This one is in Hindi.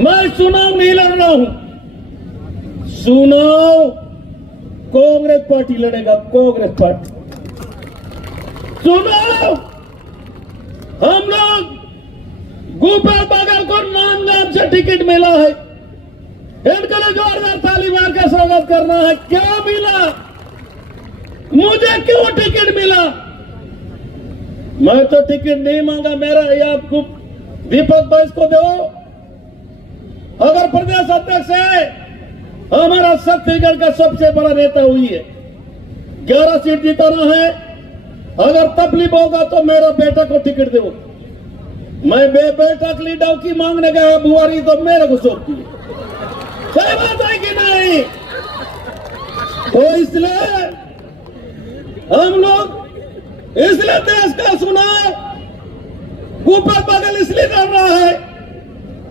मैं चुनाव नहीं लड़ रहा हूं, चुनाव कांग्रेस पार्टी लड़ेगा, कांग्रेस पार्टी। चुनाव हम लोग गोपाल बागल को नाम से टिकट मिला है, इनके लिए जोरदार ताली मार का स्वागत करना है। क्या मिला, मुझे क्यों टिकट मिला? मैं तो टिकट नहीं मांगा, मेरा ये आपको दीपक भाई को दो। अगर प्रदेश अध्यक्ष है, हमारा छत्तीसगढ़ का सबसे बड़ा नेता हुई है, 11 सीट जीताना है। अगर तकलीफ होगा तो मेरा बेटा को टिकट दो। मैं बेटा के लिए डौकी मांगने गया बुआरी तो मेरे को सौंप दी। सही बात है कि नहीं? तो इसलिए हम लोग इसलिए देश का चुनाव गोपाल बागल इसलिए कर रहा है